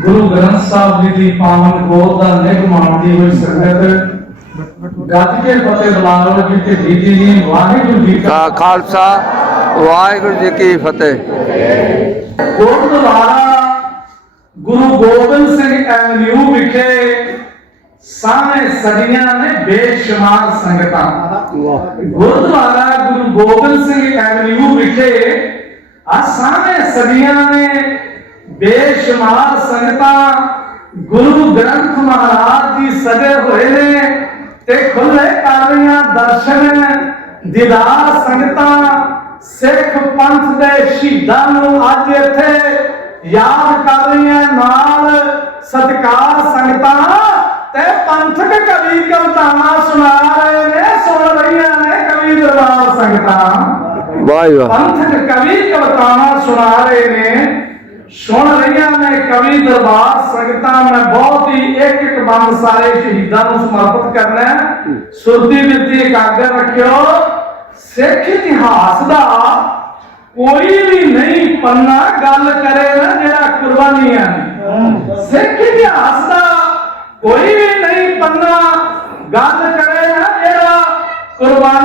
ਗੁਰੂ ਗ੍ਰੰਥ ਸਾਹਿਬ ਜੀ ਦੀ ਪਾਵਨ ਗੋਦ ਦਾ ਨਿਗ ਮਾਣਦੀ ਹੋਈ ਸੰਗਤ ਗੱਜ ਕੇ ਫਤਿਹ ਬੁਲਾਓ ਜੀ ਤੇ ਜੀ ਜੀ ਵਾਹਿਗੁਰੂ ਜੀ ਕਾ ਖਾਲਸਾ ਵਾਹਿਗੁਰੂ ਜੀ ਕੀ ਫਤਿਹ। ਗੁਰਦੁਆਰਾ ਗੁਰੂ ਗੋਬਿੰਦ ਸਿੰਘ ਐਵਨਿਊ ਵਿਖੇ ਸਾਹਮਣੇ ਸਦੀਆਂ ਨੇ ਬੇਸ਼ੁਮਾਰ ਸੰਗਤਾਂ। ਗੁਰਦੁਆਰਾ ਗੁਰੂ ਗੋਬਿੰਦ ਸਿੰਘ ਐਵਨਿਊ ਵਿਖੇ ਆ ਸਾਹਮਣੇ ਸਦੀਆਂ ਨੇ ਬੇਸ਼ੁਮਾਰ ਸੰਗਤਾਂ ਗੁਰੂ ਗ੍ਰੰਥ ਮਹਾਰਾਜ ਜੀ ਸਜੇ ਹੋਏ ਨੇ ਤੇ ਖੁੱਲੇ ਕਰ ਰਹੀਆਂ ਦਰਸ਼ਨ ਦੀਦਾਰ ਸੰਗਤਾਂ ਸਿੱਖ ਪੰਥ ਦੇ ਸ਼ਹੀਦਾਂ ਨੂੰ ਅੱਜ ਇੱਥੇ ਯਾਦ ਕਰ ਰਹੀਆਂ ਨਾਲ ਸਤਿਕਾਰ ਸੰਗਤਾਂ ਤੇ ਪੰਥਕ ਕਵੀ ਕਵਤਾਵਾਂ ਸੁਣਾ ਰਹੇ ਨੇ ਸੁਣ ਰਹੀਆਂ ਨੇ ਕਵੀ ਦਰਬਾਰ ਸੰਗਤਾਂ। ਵਾਹ ਵਾਹ ਪੰਥਕ ਕਵੀ ਕਵਤਾਵਾਂ ਸੁਣਾ ਰਹੇ ਨੇ। ਸੁਣ ਰਹੀਆਂ ਨੇ ਕਵੀ ਦਰਬਾਰ ਸੰਗਤਾਂ ਮੈਂ ਬਹੁਤ ਹੀ ਇੱਕ ਇੱਕ ਬੰਦ ਸਾਰੇ ਸ਼ਹੀਦਾਂ ਨੂੰ ਸਮਰਪਿਤ ਕਰਨਾ ਹੈ। ਸੁਰਤੀ ਬਿਰਤੀ ਇਕਾਗਰ ਰੱਖਿਓ। ਸਿੱਖ ਇਤਿਹਾਸ ਦਾ ਕੋਈ ਵੀ ਨਹੀਂ ਪੰਨਾ ਗੱਲ ਕਰੇ ਨਾ ਜਿਹੜਾ ਕੁਰਬਾਨੀਆਂ ਸਿੱਖ ਇਤਿਹਾਸ ਦਾ ਕੋਈ ਵੀ ਨਹੀਂ ਪੰਨਾ ਗੱਲ ਕਰੇ ਨਾ ਜਿਹੜਾ ਕੁਰਬਾਨੀਆਂ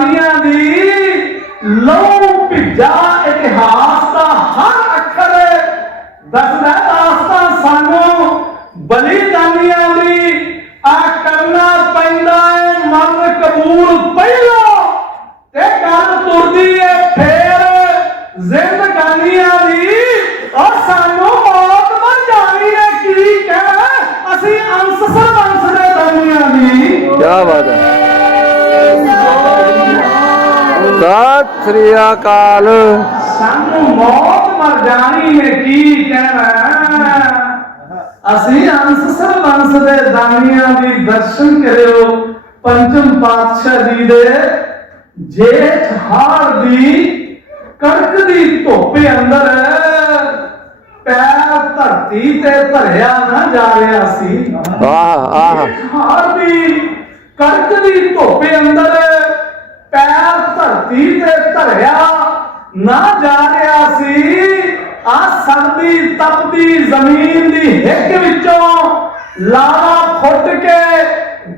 ਅਕਾਲ। ਸਾਨੂੰ ਮੌਤ ਮਰ ਜਾਣੀ ਨੇ ਕੀ ਕਹਿਣਾ ਅਸੀਂ ਅੰਸ ਸਰਬੰਸ ਦੇ ਦਾਨੀਆਂ ਦੀ ਦਰਸ਼ਨ ਕਰਿਓ ਪੰਚਮ ਪਾਤਸ਼ਾਹ ਜੀ ਦੇ ਜੇਠ ਹਾਰ ਦੀ ਕਣਕ ਦੀ ਧੁੱਪ ਅੰਦਰ ਪੈਰ ਧਰਤੀ ਤੇ ਧਰਿਆ ਨਾ ਜਾ ਰਿਹਾ ਸੀ। ਆਹ ਆਹ ਹਾਰ ਦੀ ਕਣਕ ਦੀ ਧੁੱਪ ਅੰਦਰ ਪੈਰ ਧਰਤੀ ਤੇ ਧਰਿਆ, ਨਾ ਜਾ ਰਿਹਾ ਸੀ। ਆ ਸਰਦੀ ਤਪਦੀ ਜ਼ਮੀਨ ਦੀ ਹਿੱਕ ਵਿੱਚੋਂ ਲਾਵਾ ਫੁੱਟ ਕੇ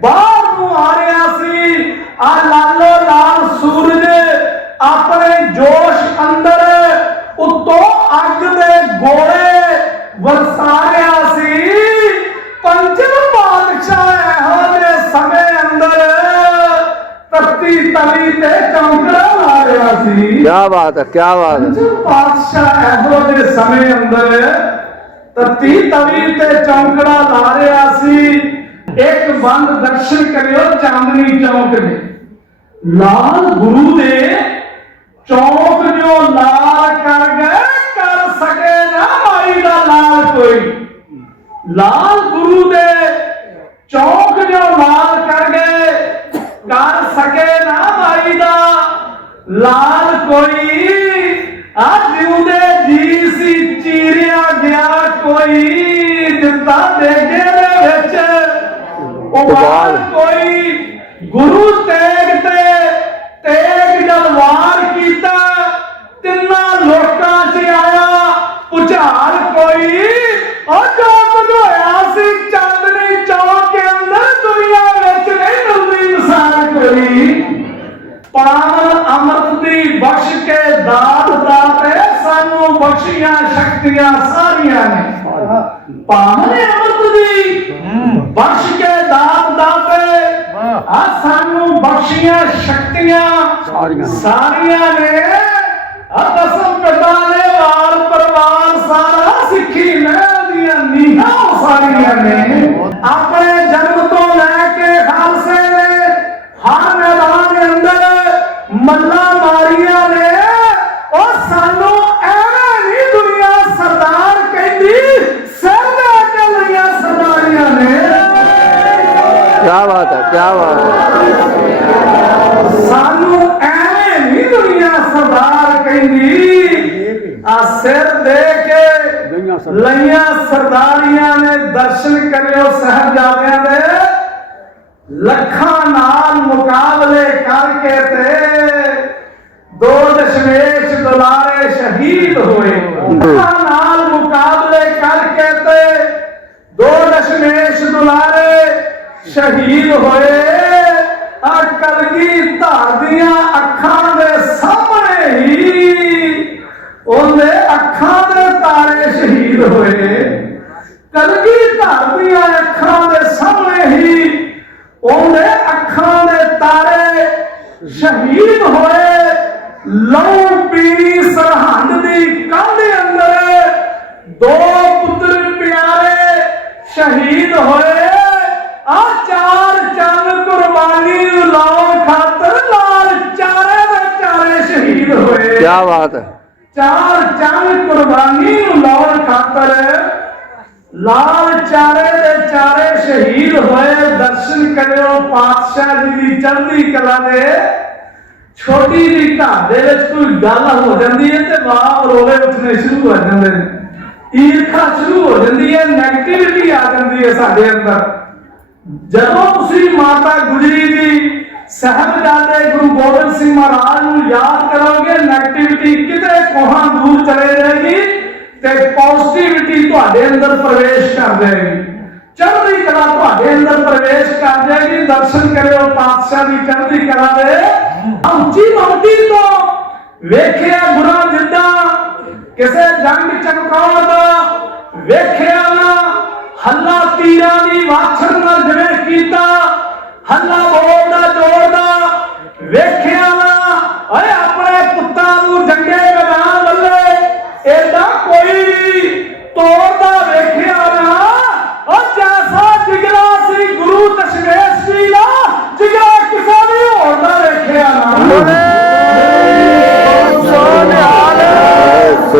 ਬਾਹਰ ਨੂੰ ਆ ਰਿਹਾ ਸੀ। ਆ ਲਾਲੋ ਲਾਲ ਸੂਰਜ ਆਪਣੇ ਜੋਸ਼ ਅੰਦਰ, ਉੱਤੋਂ ਅੱਗ ਦੇ ਗੋਲੇ ਵਰਸਾ ਰਿਹਾ ਸੀ ਪੰਚਮ ਪਾਤਸ਼ਾਹ ਇਹੋ ਜਿਹੇ ਸਮੇਂ ਅੰਦਰ ਤਖਤੀ ਤਲੀ ਤੇ ਚੌਂਕੜਾ ਲਾ ਰਿਹਾ ਸੀ ਕੀ ਬਾਤ ਹੈ ਕੀ ਬਾਤ ਹੈ। ਪੰਚਮ ਪਾਤਸ਼ਾਹ ਇਹੋ ਜਿਹੇ ਸਮੇਂ ਅੰਦਰ ਤਤੀ ਤਵੀ ਤੇ ਚੌਂਕੜਾ ਲਾ ਰਿਹਾ ਸੀ, ਇੱਕ ਬੰਦ ਦਰਸ਼ਨ ਕਰਿਓ ਚਾਂਦਨੀ ਚੌਂਕ ਦੇ। ਲਾਲ ਗੁਰੂ ਦੇ ਚੌਂਕ ਜੋ ਲਾਲ ਕਰ ਗਏ, ਕਰ ਸਕੇ ਨਾ ਮਾਈ ਦਾ ਲਾਲ ਕੋਈ। ਲਾਲ ਗੁਰੂ ਦੇ ਚੌਂਕ ਜੋ ਲਾਲ ਕਰ ਗਏ ਕਰ ਸਕੇ ਨਾ ਮਾਈ ਦਾ ਲਾਲ ਕੋਈ। ਆ ਜਿਉਂਦੇ ਜੀ ਸੀ, ਚੀਰਿਆ ਗਿਆ ਕੋਈ। ਦਿੱਤਾ ਦੇਗੇ ਦੇ ਵਿੱਚ। ਉਬਾਲ ਕੋਈ। ਗੁਰੂ ਤੇਗ ਤੇ ਤੇਗ ਜਦ ਕੀਤਾ। ਤਿੰਨਾਂ ਲੋਕਾਂ 'ਚ ਆਇਆ ਪੁਚਾਰ ਕੋਈ। ਉਹ ਜੋ ਹੋਇਆ ਸੀ ਚਾਂਦਨੀ ਚੌਕ ਦੇ ਅੰਦਰ ਦੁਨੀਆ ਵਿੱਚ। ਨਹੀਂ ਮਿਲਦੀ ਇਨਸਾਨ ਕੋਈ। ਪਾਵਨ ਅੰਮ੍ਰਿਤ ਦੀ ਬਖਸ਼ ਕੇ ਦਾਤ ਦਾਤੇ ਸਾਨੂੰ ਬਖਸ਼ੀਆਂ ਸ਼ਕਤੀਆਂ ਸਾਰੀਆਂ ਨੇ। ਪਾਵਨ ਅੰਮ੍ਰਿਤ ਦੀ। ਬਖਸ਼ ਕੇ ਦਾਤ ਦਾਤੇ। ਆ ਸਾਨੂੰ ਬਖਸ਼ੀਆਂ ਸ਼ਕਤੀਆਂ ਸਾਰੀਆਂ। ਸਾਰੀਆਂ ਨੇ। ਆ ਲਈਆਂ ਸਰਦਾਰੀਆਂ ਨੇ ਦਰਸ਼ਨ ਕਰਿਓ ਸਹਬਜ਼ਾਦਿਆਂ ਦੇ। ਲੱਖਾਂ ਨਾਲ ਮੁਕਾਬਲੇ ਕਰਕੇ ਤੇ ਦੋ ਦਸ਼ਮੇਸ਼ ਦੁਲਾਰੇ ਸ਼ਹੀਦ ਹੋਏ। ਲੱਖਾਂ ਨਾਲ ਮੁਕਾਬਲੇ ਕਰਕੇ ਤੇ ਦੋ ਦਸ਼ਮੇਸ਼ ਦੁਲਾਰੇ ਸ਼ਹੀਦ ਹੋਏ। ਆ ਕਲਗੀ ਧਾਰ ਦੀਆਂ ਅੱਖਾਂ ਦੇ ਸਾਹਮਣੇ ਹੀ ਉਹਨੇ ਸ਼ਹੀਦ ਹੋਏ ਲਹੂ ਪੀਣੀ ਸਰਹੰਦ ਦੀ ਕੰਧ ਅੰਦਰ ਦੋ ਪੁੱਤਰ ਪਿਆਰੇ ਸ਼ਹੀਦ ਹੋਏ। ਆ ਚਾਰ ਚੰਨ ਕੁਰਬਾਨੀ ਲਾਉਣ ਖਾਤਰ ਲਾਲ ਚਾਰੇ ਦੇ ਚਾਰੇ ਸ਼ਹੀਦ ਹੋਏ। ਕੀ ਬਾਤ ਹੈ। ਚਾਰ ਚੰਨ ਕੁਰਬਾਨੀ ਲਾਉਣ ਖਾਤਰ ਲਾਲ ਚਾਰੇ ਸ਼ਹੀਦ ਹੋਏ ਦਰਸ਼ਨ ਕਰਿਓ ਪਾਤਸ਼ਾਹ ਜੀ ਦੀ ਚੜ੍ਹਦੀ ਕਲਾ ਦੇ। ਛੋਟੀ ਜਿਹੀ ਘਰ ਦੇ ਵਿੱਚ ਕੋਈ ਗੱਲ ਹੋ ਜਾਂਦੀ ਹੈ ਤੇ ਵਾਹ ਰੋਲੇ ਉੱਠਣੇ ਸ਼ੁਰੂ ਹੋ ਜਾਂਦੇ ਨੇ। ਈਰਖਾ ਸ਼ੁਰੂ ਹੋ ਜਾਂਦੀ ਹੈ 네ਗੇਟਿਵਿਟੀ ਆ ਜਾਂਦੀ ਹੈ ਸਾਡੇ ਅੰਦਰ। ਜਦੋਂ ਤੁਸੀਂ ਮਾਤਾ ਗੁਜਰੀ ਦੀ ਸਾਹਿਬਜ਼ਾਦੇ ਗੁਰੂ ਗੋਬਿੰਦ ਸਿੰਘ ਮਹਾਰਾਜ ਨੂੰ ਯਾਦ ਕਰੋਗੇ ਨੈਗੇਟਿਵਿਟੀ ਕਿਤੇ ਕੋਹਾਂ ਦੂਰ ਚਲੇ ਜਾਏਗੀ ਤੇ ਪੋਜ਼ਿਟਿਵਿਟੀ ਤੁਹਾਡੇ ਅੰਦਰ ਪ੍ਰਵੇਸ਼ ਕਰ ਜਾਏਗੀ। ਚੜ੍ਹਦੀ ਕਲਾ ਤੁਹਾਡੇ ਅੰਦਰ ਪ੍ਰਵੇਸ਼ ਕਰ ਜਾਏਗੀ, ਦਰਸ਼ਨ ਕਰਿਓ, ਪਾਤਸ਼ਾਹ ਦੀ ਚੜ੍ਹਦੀ ਕਲਾ ਦੇ। ਉੱਚੀ ਮੌਤੀ ਤੋਂ ਵੇਖਿਆ ਗੁਰਾਂ ਜਿੱਦਾਂ, ਕਿਸੇ ਜੰਗ ਚਮਕਾਉਣ ਦਾ ਵੇਖਿਆ ਨਾ। ਹੱਲਾ ਤੀਰਾਂ ਦੀ ਵਾਛਣ ਨਾਲ ਜਿਵੇਂ ਕੀਤਾ, ਹੱਲਾ ਬੋਲਦਾ ਜੋੜਦਾ ਵੇਖਿਆ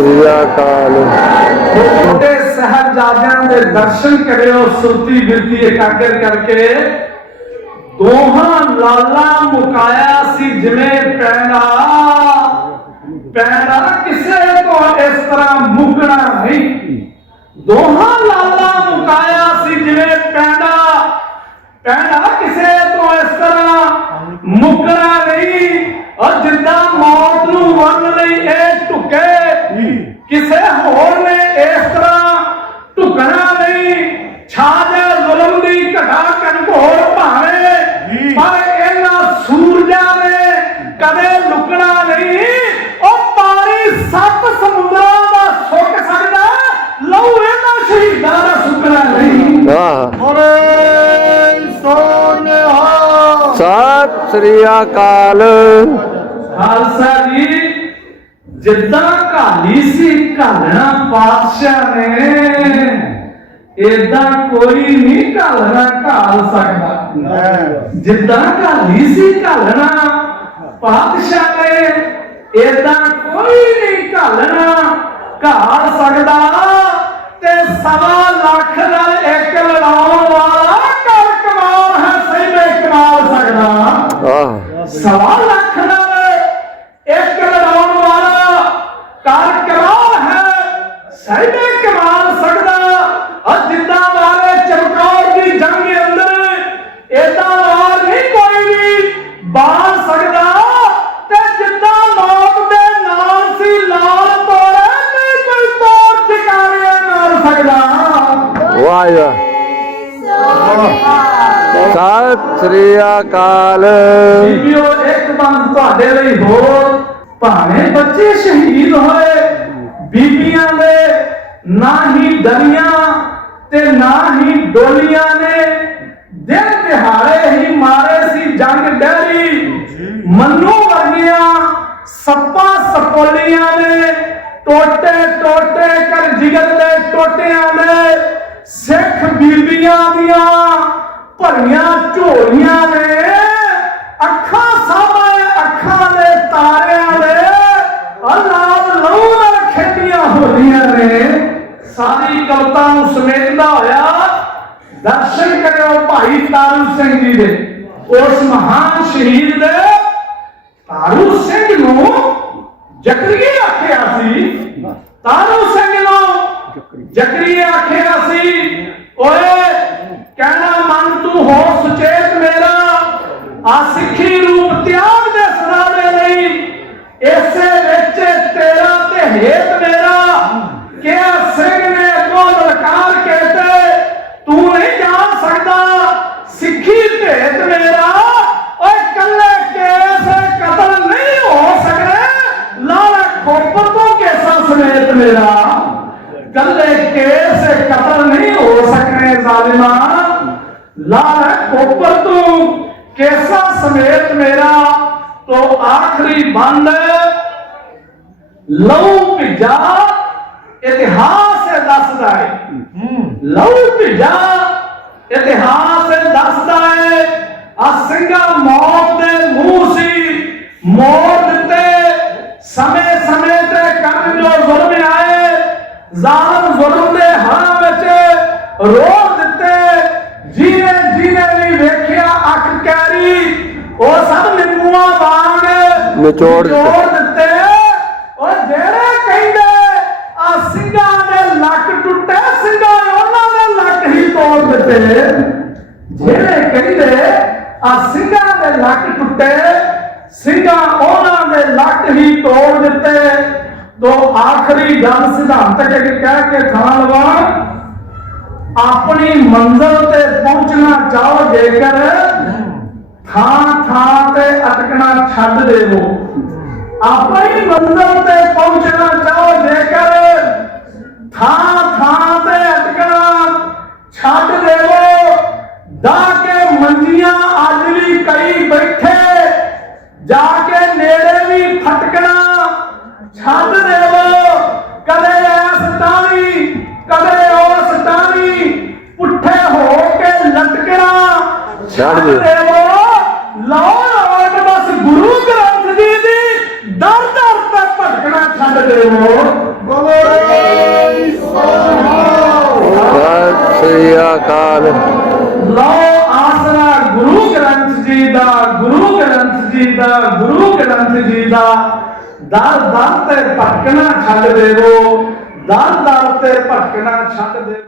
ਸ੍ਰੀ ਅਕਾਲ ਛੋਟੇ ਸਹਿਬਜ਼ਾਦਿਆਂ ਦੇ ਦਰਸ਼ਨ ਕਰਿਓ, ਸੁਰਤੀ ਬਿਰਤੀ ਇਕਾਗਰ ਕਰਕੇ। ਦੋਹਾਂ ਲਾਲਾ ਮੁਕਾਇਆ ਸੀ ਜਿਵੇਂ ਪੈਣਾ ਪੈਣਾ ਕਿਸੇ ਤੋਂ ਇਸ ਤਰ੍ਹਾਂ ਮੁਕਣਾ ਨਹੀਂ। ਦੋਹਾਂ ਲਾਲਾ ਮੁਕਾਇਆ ਸੀ ਜਿਵੇਂ ਪੈਣਾ ਪੈਣਾ ਕਿਸੇ ਤੋਂ ਇਸ ਤਰ੍ਹਾਂ ਮੁਕਣਾ ਨਹੀਂ ਔਰ ਜਿੱਦਾਂ ਮੌਤ ਨੂੰ ਵਰਨ ਲਈ ਇਹ ਢੁਕੇ ਕਿਸੇ ਹੋਰ ਨੇ ਇਸ ਤਰ੍ਹਾਂ ਢੁਕਣਾ ਨਹੀਂ ਛਾਜਾ ਜ਼ੁਲਮ ਦੀ ਘਟਾ ਘਨਘੋਰ ਭਾਵੇਂ ਪਰ ਇਹਨਾਂ ਸੂਰਜਾਂ ਨੇ ਕਦੇ ਲੁਕਣਾ ਨਹੀਂ। ਉਹ ਪਾਣੀ ਸੱਤ ਸਮੁੰਦਰਾਂ ਦਾ ਸੁੱਕ ਸਕਦਾ ਲਹੂ ਇਹਨਾਂ ਸ਼ਹੀਦਾਂ ਦਾ ਸੁੱਕਣਾ ਨਹੀਂ। ਸਤਿ ਸ੍ਰੀ ਅਕਾਲ। ਖਾਲਸਾ ਜਿੱਦਾਂ ਕਾਲੀ ਸੀ ਕਾਲਣਾ ਪਾਤਸ਼ਾਹ ਨੇ। ਏਦਾਂ ਕੋਈ ਨਹੀਂ ਕਾਲਣਾ ਕਾਲ ਸਕਦਾ। ਜਿੱਦਾਂ ਕਾਲੀ ਸੀ ਕਾਲਣਾ ਪਾਤਸ਼ਾਹ ਨੇ। ਏਦਾਂ ਕੋਈ ਨਹੀਂ ਕਾਲਣਾ ਕਾਲ ਸਕਦਾ। ਤੇ ਸਵਾ ਲੱਖ ਨਾਲ ਇੱਕ ਲੜਾਉਣ ਵਾਲਾ ਕਰ ਕਮਾਲ ਹੈ ਸਹੀ ਮੈਂ ਕਮਾਲ ਸਕਦਾ। ਆਹ। ਸਵਾ ਲੱਖ ਨਾਲ ਇੱਕ ਲੜਾਉਣ ਵਾਲਾ ਕਰ ਕਮਾਲ ਹੈ ਸਹਿਬੇ ਕਮਾਲ ਸਕਦਾ ਅ ਜਿੱਦਾਂ ਵਾਲੇ ਚਮਕੌਰ ਦੀ ਜੰਗ ਦੇ ਅੰਦਰ ਏਦਾਂ ਵਾਰ ਨਹੀਂ ਕੋਈ ਵੀ ਬਾਲ ਸਕਦਾ। ਤੇ ਜਿੱਦਾਂ ਮੌਤ ਦੇ ਨਾਲ ਸੀ ਲਾਲ ਤੋਰੇ ਨਹੀਂ ਕੋਈ ਤੋਰ ਚਿਕਾਰੇ ਮਾਰ ਸਕਦਾ। ਵਾਹ ਵਾਹ ਸਤਿ ਸ੍ਰੀ ਅਕਾਲ। ਬੀਬੀਓ ਇੱਕ ਬੰਦ ਤੁਹਾਡੇ ਲਈ ਹੋਰ ਭਾਵੇਂ ਬੱਚੇ ਸ਼ਹੀਦ ਹੋਏ ਬੀਬੀਆਂ ਦੇ ਨਾ ਹੀ ਦਲੀਆਂ ਤੇ ਨਾ ਹੀ ਡੋਲੀਆਂ ਨੇ ਦਿਨ ਦਿਹਾੜੇ ਹੀ ਮਾਰੇ ਸੀ ਜੰਗ ਡਹਿਰੀ ਮੰਨੂ ਵਰਗੀਆਂ ਸੱਪਾਂ ਸਪੋਲੀਆਂ ਨੇ ਟੋਟੇ ਟੋਟੇ ਕਰ ਜਿਗਰ ਦੇ ਟੋਟਿਆਂ ਨੇ ਸਿੱਖ ਬੀਬੀਆਂ ਦੀਆਂ ਭਰੀਆਂ ਝੋਲੀਆਂ ਨੇ ਅੱਖਾਂ ਸਾਹਮਣੇ ਅੱਖਾਂ ਦੇ ਤਾਰਿਆਂ ਦੇ ਅਲਾਦ ਲਹੂ ਨਾਲ ਖੇਡੀਆਂ ਹੋਈਆਂ ਨੇ ਸਾਰੀ ਕਵਿਤਾ ਨੂੰ ਸਮੇਟਦਾ ਹੋਇਆ ਦਰਸ਼ਨ ਕਰਿਓ ਭਾਈ ਤਾਰੂ ਸਿੰਘ ਜੀ ਦੇ। ਉਸ ਮਹਾਨ ਸ਼ਹੀਦ ਦੇ ਤਾਰੂ ਸਿੰਘ ਨੂੰ ਜਕਰੀਏ ਆਖਿਆ ਸੀ। ਤਾਰੂ ਸਿੰਘ ਨੂੰ ਜਕਰੀਏ ਆਖਿਆ ਸੀ। ਓਏ, ਕਹਿਣਾ ਮਨ ਤੂੰ ਹੋ ਸੁਚੇਤ ਮੇਰਾ। ਆ ਸਿੱਖੀ ਕੇਸਾ ਸਮੇਤ ਮੇਰਾ ਤੋ ਆਖਰੀ ਬੰਦ ਲਹੂ ਭਿਜਾ ਇਤਿਹਾਸ ਇਹ ਦੱਸਦਾ ਹੈ। ਲਹੂ ਭਿਜਾ ਇਤਿਹਾਸ ਇਹ ਦੱਸਦਾ ਹੈ ਆ ਸਿੰਘਾ ਮੌਤ ਦੇ ਮੂੰਹ ਸੀ। ਮੌਤ ਦਿੱਤੇ ਸਮੇਂ ਸਮੇਂ ਤੇ ਕਰਨ ਜੋ ਜ਼ੁਲਮ ਆਏ। ਜ਼ਾਲਮ ਜ਼ੁਲਮ ਦੇ ਹਰਾਂ ਵਿੱਚ ਰੋੜ ਉਹ ਸਭ ਨਿੰਮੂਆਂ ਵਾਂਗ ਨਿਚੋੜ ਦਿੱਤੇ। ਉਹ ਜਿਹੜੇ ਕਹਿੰਦੇ ਆ ਸਿੰਘਾਂ ਦੇ ਲੱਕ ਟੁੱਟੇ ਸਿੰਘਾਂ ਉਹਨਾਂ ਦੇ ਲੱਕ ਹੀ ਤੋੜ ਦਿੱਤੇ। ਜਿਹੜੇ ਕਹਿੰਦੇ ਆ ਸਿੰਘਾਂ ਦੇ ਲੱਕ ਟੁੱਟੇ ਸਿੰਘਾਂ ਉਹਨਾਂ ਦੇ ਲੱਕ ਹੀ ਤੋੜ ਦਿੱਤੇ। ਤੋਂ ਆਖਰੀ ਗੱਲ ਸਿਧਾਂਤਕ ਕਹਿ ਕੇ ਥਾਂ ਲਵਾ ਆਪਣੀ ਮੰਜ਼ਲ ਤੇ ਪਹੁੰਚਣਾ ਚਾਹੋ ਜੇਕਰ ਥਾਂ ਥਾਂ ਤੇ ਅਟਕਣਾ ਛੱਡ ਦੇਵੋ। ਆਪਣੀ ਮੰਜ਼ਲ ਤੇ ਪਹੁੰਚਣਾ ਚਾਹੋ ਜੇਕਰ ਥਾਂ ਥਾਂ ਤੇ ਅਟਕਣਾ ਛੱਡ ਦੇਵੋ ਦਾ ਕੇ ਮੰਜੀਆਂ ਅੱਜ ਵੀ ਕਈ ਬੈਠੇ ਜਾ ਕੇ ਨੇੜੇ ਵੀ ਫਟਕਣਾ ਛੱਡ ਦੇਵੋ ਕਦੇ ਐਸ ਟਾਣੀ ਕਦੇ ਉਸ ਟਾਣੀ ਪੁੱਠੇ ਹੋ ਕੇ ਲਟਕਣਾ ਛੱਡ ਦਿਓ। ਦੇਵੋ ਲਓ ਲੋਟ ਬਸ ਗੁਰੂ ਗ੍ਰੰਥ ਜੀ ਦੀ ਦਰ ਦਰ ਤੇ ਭਟਕਣਾ ਛੱਡ ਦੇਵੋ ਸਤਿ ਸ੍ਰੀ ਅਕਾਲ ਲਓ ਆਸਰਾ ਗੁਰੂ ਗ੍ਰੰਥ ਜੀ ਦਾ, ਗੁਰੂ ਗ੍ਰੰਥ ਜੀ ਦਾ, ਗੁਰੂ ਗ੍ਰੰਥ ਜੀ ਦਾ। ਦਰ ਦਰ ਤੇ ਭਟਕਣਾ ਛੱਡ ਦੇਵੋ, ਦਰ ਦਰ ਤੇ ਭਟਕਣਾ ਛੱਡ ਦੇਵੋ।